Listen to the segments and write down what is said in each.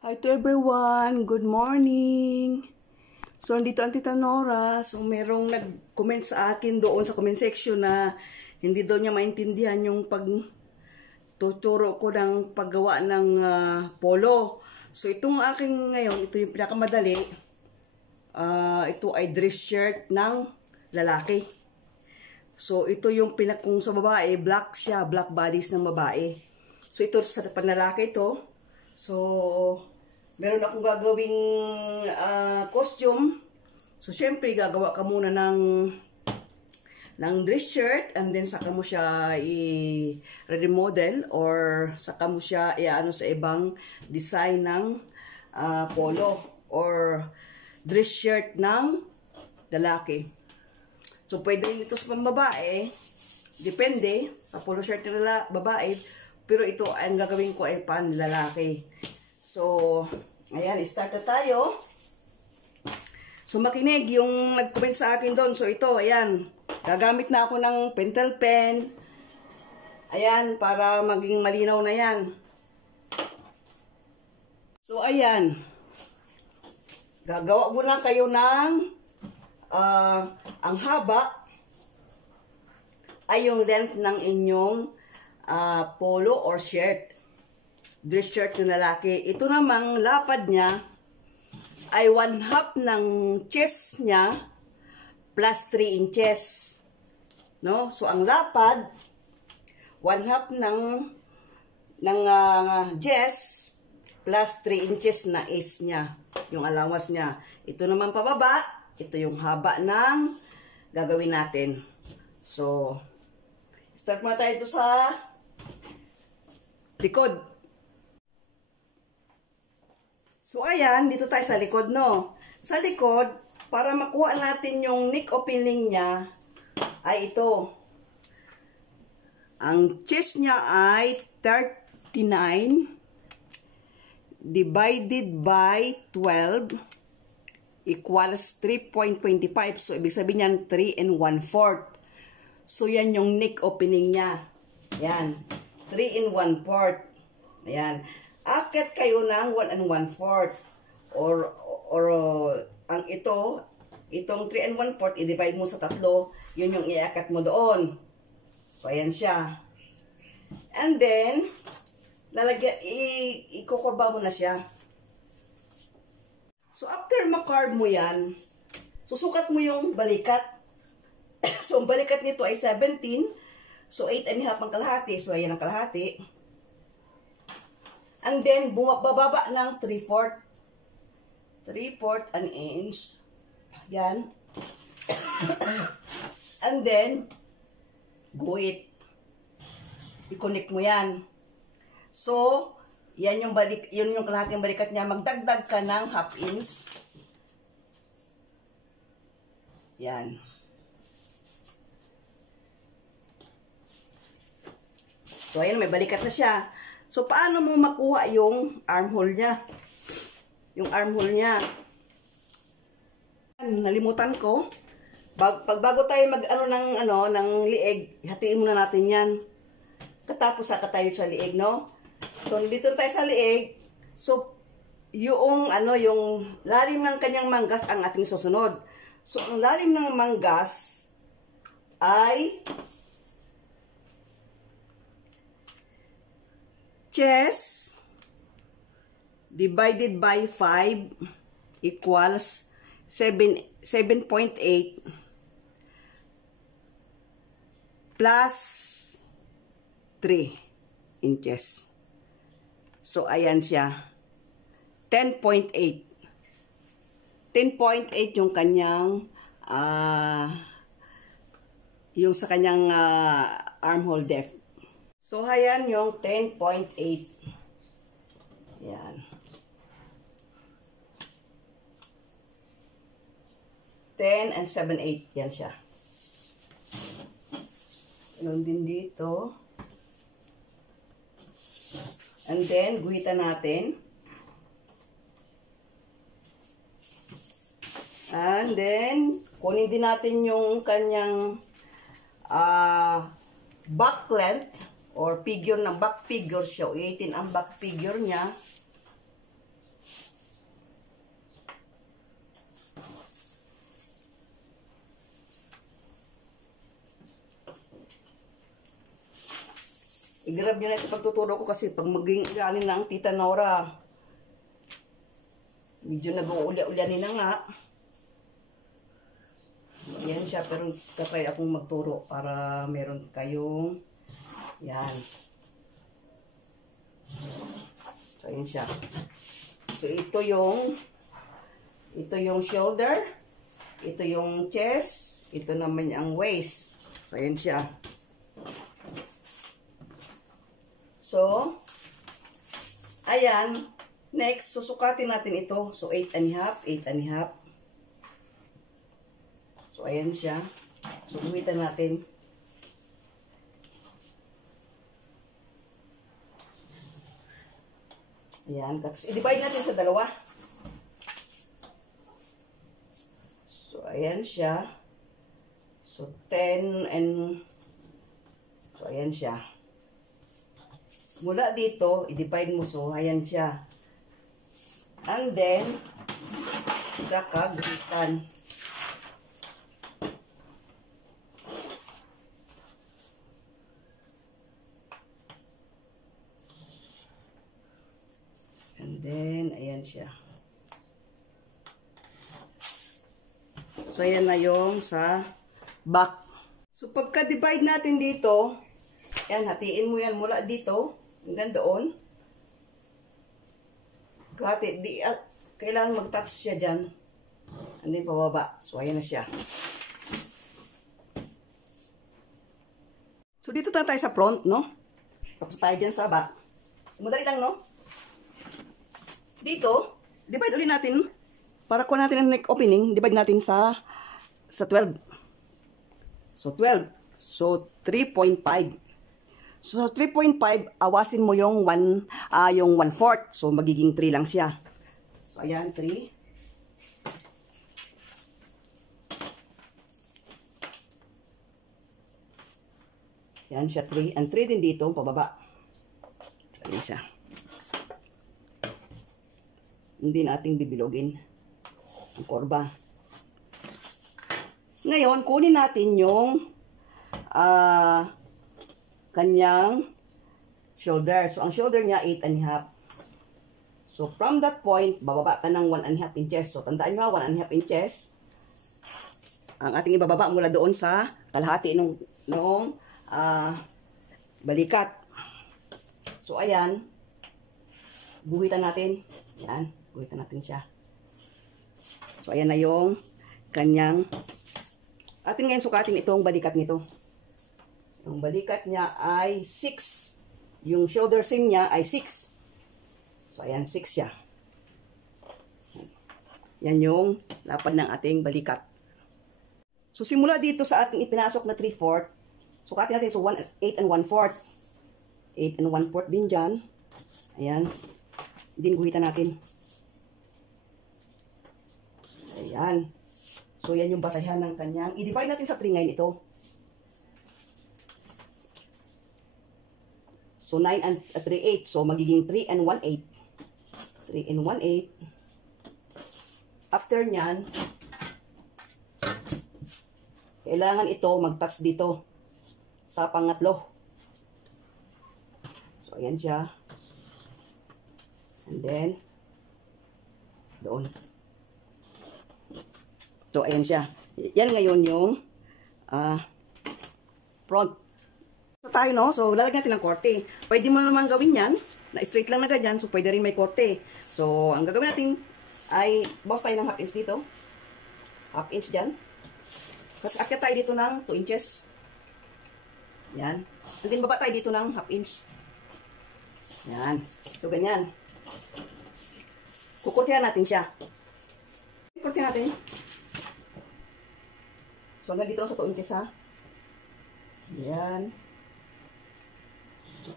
Hi to everyone! Good morning! So, andito ang Tita Nora. So, merong nag-comment sa akin doon sa comment section na hindi daw niya maintindihan yung pagtuturo ko ng paggawa ng polo. So, itong aking ngayon, ito yung pinakamadali. Ito ay dress shirt ng lalaki. So, ito yung kung sa babae, black siya, black bodies ng babae. So, ito sa panlalaki ito. So, meron akong gagawing costume. So, syempre, gagawa ka muna ng dress shirt and then saka mo siya i-remodel or saka mo siya i-ano sa ibang design ng polo or dress shirt ng lalaki. So, pwede rin ito sa pambabae. Depende sa polo shirt ng babae. Pero ito, ang gagawin ko ay pan-lalaki. So, ayan, start na tayo. So, makinig yung nag-comment sa akin doon. So, ito, ayan. Gagamit na ako ng pentel pen. Ayan, para maging malinaw na yan. So, ayan. Gagawa muna kayo ng ang haba ay yung length ng inyong polo or shirt. Dress shirt ng lalaki. Ito namang lapad niya ay 1/2 ng chest niya plus 3 inches. No? So, ang lapad, 1/2 ng chest plus 3 inches na is niya. Yung alawas niya. Ito naman pababa. Ito yung haba ng gagawin natin. So, start muna tayo ito sa likod. So, ayan, dito tayo sa likod, no? Sa likod, para makuha natin yung neck opening niya, ay ito. Ang chest niya ay 39 divided by 12 equals 3.25. So, ibig sabihin yan, 3 1/4. So, yan yung neck opening niya. Yan. 3 1/4. Ayan. Akit kayo ng 1 1/4. Or ang itong 3 1/4, i-divide mo sa 3, yun yung iakat mo doon. So, ayan siya. And then, ikukurba mo na siya. So, after makarve mo yan, susukat mo yung balikat. So, ang balikat nito ay 17. So, 8.5 ang kalahati. So, ayan ang kalahati. And then, bababa ng 3/4. 3/4 an inch. Yan. And then, guhit. I-connect mo yan. So, yan yung yun yung kalahati ng balikat niya. Magdagdag ka ng 1/2 inch. Yan. So, ayan, may balikat na siya. So, paano mo makuha yung armhole niya? Yung armhole niya. Nalimutan ko. Bago tayo ng lieg, hatiin muna natin yan. Katapos saka tayo sa lieg, no? So, dito tayo sa lieg. So, yung lalim ng kanyang manggas ang ating susunod. So, ang lalim ng manggas ay chest divided by 5 equals 7.8 plus 3 inches. So, ayan siya. 10.8. 10.8 yung kanyang yung sa kanyang armhole depth. So, ayan yung 10.8. Yan. 10 and 7/8. Yan siya. Ganun din dito. And then, guhitan natin. And then, kunin din natin yung kanyang back length or figure ng back figure siya. 18 ang back figure niya. I-grab nyo na ito pagtuturo ko kasi pag maging ilalim na ang Tita Nora, medyo nag-uuli-ulianin na nga. Yan siya, pero tatry akong magturo para meron kayong yan. So, yan siya. So, ito yung shoulder, ito yung chest, ito naman ang waist. So, yan siya. So, ayan. Next, susukatin natin ito. So, 8.5, 8.5. So, ayan siya. So, guhitan natin. Ayan. I-divide natin sa dalawa. So, ayan siya. So, 10 and... So, ayan siya. Mula dito, i-divide mo. So, ayan siya. And then, saka guhitan. And then, ayan siya. So, ayan na yung sa back. So, pagka-divide natin dito, ayan, hatiin mo yan mula dito, hanggang doon. Klate, kailangan mag-touch siya dyan. And then, pababa. So, ayan na siya. So, dito tayo sa front, no? Tapos tayo dyan sa back. So, madali lang, no? Dito, divide ulit natin. Para kuha natin ang neck opening, divide natin sa 12. So, 12. So, 3.5. So, 3.5, awasin mo yung 1/4. So, magiging 3 lang siya. So, ayan, 3. Ayan siya, 3. And 3 din dito, pababa. So, ayan siya. Hindi nating bibilogin ang korba. Ngayon, kunin natin yung kanyang shoulder. So, ang shoulder niya, 8.5. So, from that point, bababa ka ng 1.5 inches. So, tandaan nyo, 1.5 inches. Ang ating ibababa mula doon sa kalahati nung balikat. So, ayan. Guhitan natin. Ayan. Guhitan natin siya. So, ayan na yung kanyang atin ngayon sukatin itong balikat nito. Yung balikat niya ay 6. Yung shoulder seam niya ay 6. So, ayan, 6 siya. Yan yung lapad ng ating balikat. So, simula dito sa ating ipinasok na 3/4, sukatin natin. So, 8 and 1/4. 8 and 1/4 din dyan. Ayan. Din guhitan natin. Ayan. So, yan yung basahan ng kanyang. I-divide natin sa 3 ngayon ito. So, 9 and 3/8. So, magiging 3 and 1/8. 3 and 1/8. After nyan, kailangan ito mag-touch dito sa pangatlo. So, ayan siya. And then, doon. So, ayan siya. Yan ngayon yung front. So, tayo, no? So, lalagyan natin ng korte. Pwede mo naman gawin yan, na straight lang na ganyan. So, pwede rin may korte. So, ang gagawin natin ay, bawas tayo ng 1/2 inch dito. 1/2 inch dyan. Tapos, akyat tayo dito ng 2 inches. Yan. And then, baba tayo dito ng 1/2 inch. Yan. So, ganyan. Kukurtihan natin siya. Kukurtihan natin. So, hanggang dito lang sa 2 inches, ha? Yan.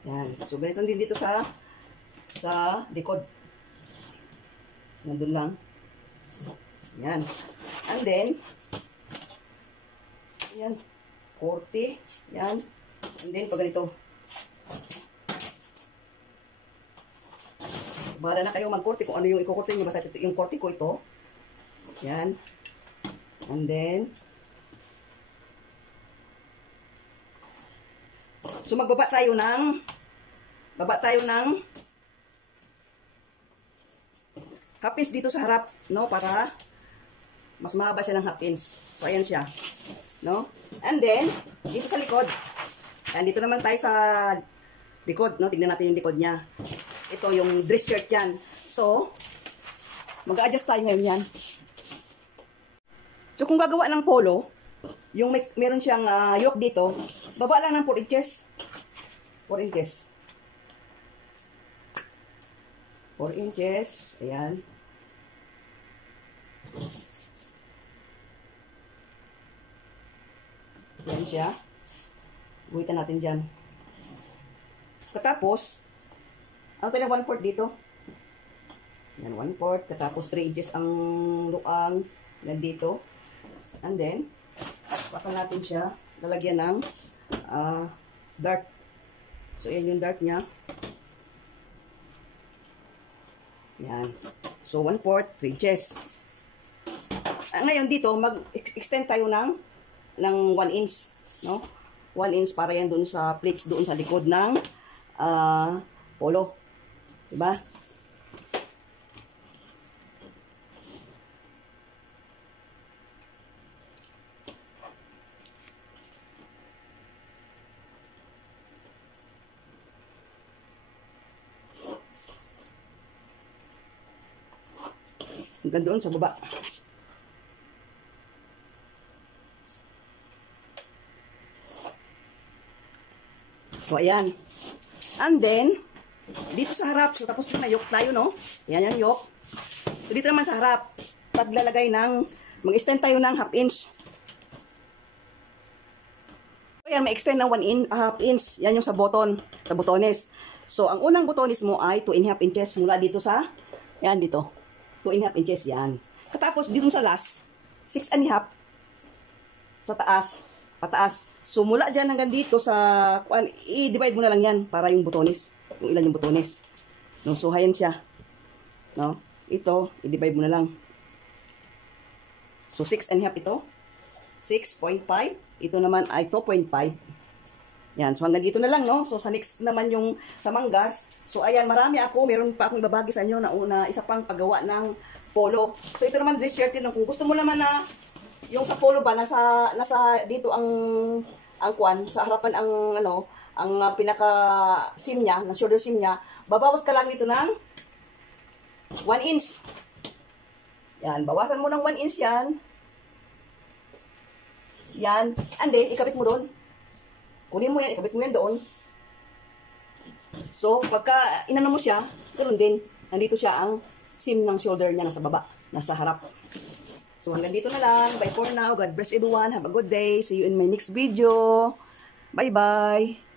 Yan. So, ganito din dito sa likod. Nandun lang. Yan. And then, yan. 40. Yan. And then, pag ganito. Bahala na kayo mag-korte kung ano yung ikukorte nyo. Basta yung korte ko ito. Yan. And then, so magbaba tayo ng baba tayo ng half inch dito sa harap, no? Para mas mahaba siya ng half inch. So, ayan siya, no? And then, dito sa likod. Ayan, dito naman tayo sa likod, no? Tignan natin yung likod niya. Ito, yung dress shirt yan. So, mag-a-adjust tayo ngayon yan. So, kung gagawa ng polo, yung meron siyang yoke dito, baba lang ng 4 inches. 4 inches. 4 inches. Ayan. Ayan siya. Guhitan natin dyan. Katapos, ano tayo na 1/4 dito? Yan, 1/4. Katapos 3 inches ang luang nandito. And then, baka natin siya lalagyan ng dart. So, yan yung dart niya. Yan. So, 1/4, 3 inches. Ngayon dito, mag-extend tayo ng 1 inch. No? 1 inch para yan doon sa plates, doon sa likod ng polo. Diba? Hanggang doon sa baba. So, ayan. And then, dito sa harap, so tapos na yoke tayo, no? Ayan yung yoke. So, dito naman sa harap, paglalagay ng, mag-extend tayo ng half inch. So, ayan, may-extend ng half inch. Yan yung sa button, sa butones. So, ang unang butones mo ay 2.5 inches mula dito sa, yan dito. 2.5 inches, yan. Katapos, dito sa last, 6.5 sa taas, pataas. So, mula dyan hanggang dito sa, i-divide mo na lang yan para yung butones, kung ilan yung butones. No, so, hayan siya. No? Ito, i-divide mo na lang. So, 6.5 ito. 6.5. Ito naman ay 2.5. Yan. So, hanggang dito na lang, no? So, sa next naman yung sa manggas. So, ayan, marami ako. Meron pa akong ibabagi sa inyo na una, isa pang paggawa ng polo. So, ito naman dress shirt yun. Kung gusto mo naman na yung sa polo ba, nasa dito ang kwan, sa harapan ang, ang pinaka seam niya, na shoulder seam niya, babawas ka lang dito ng 1 inch. Yan. Bawasan mo ng 1 inch yan. Yan. And then, ikabit mo doon. Kunin mo yan, ikabit mo yan doon. So, pagka inano mo siya, ganoon din. Nandito siya ang seam ng shoulder niya nasa baba, nasa harap. So, hanggang dito na lang. Bye for now. God bless everyone. Have a good day. See you in my next video. Bye-bye.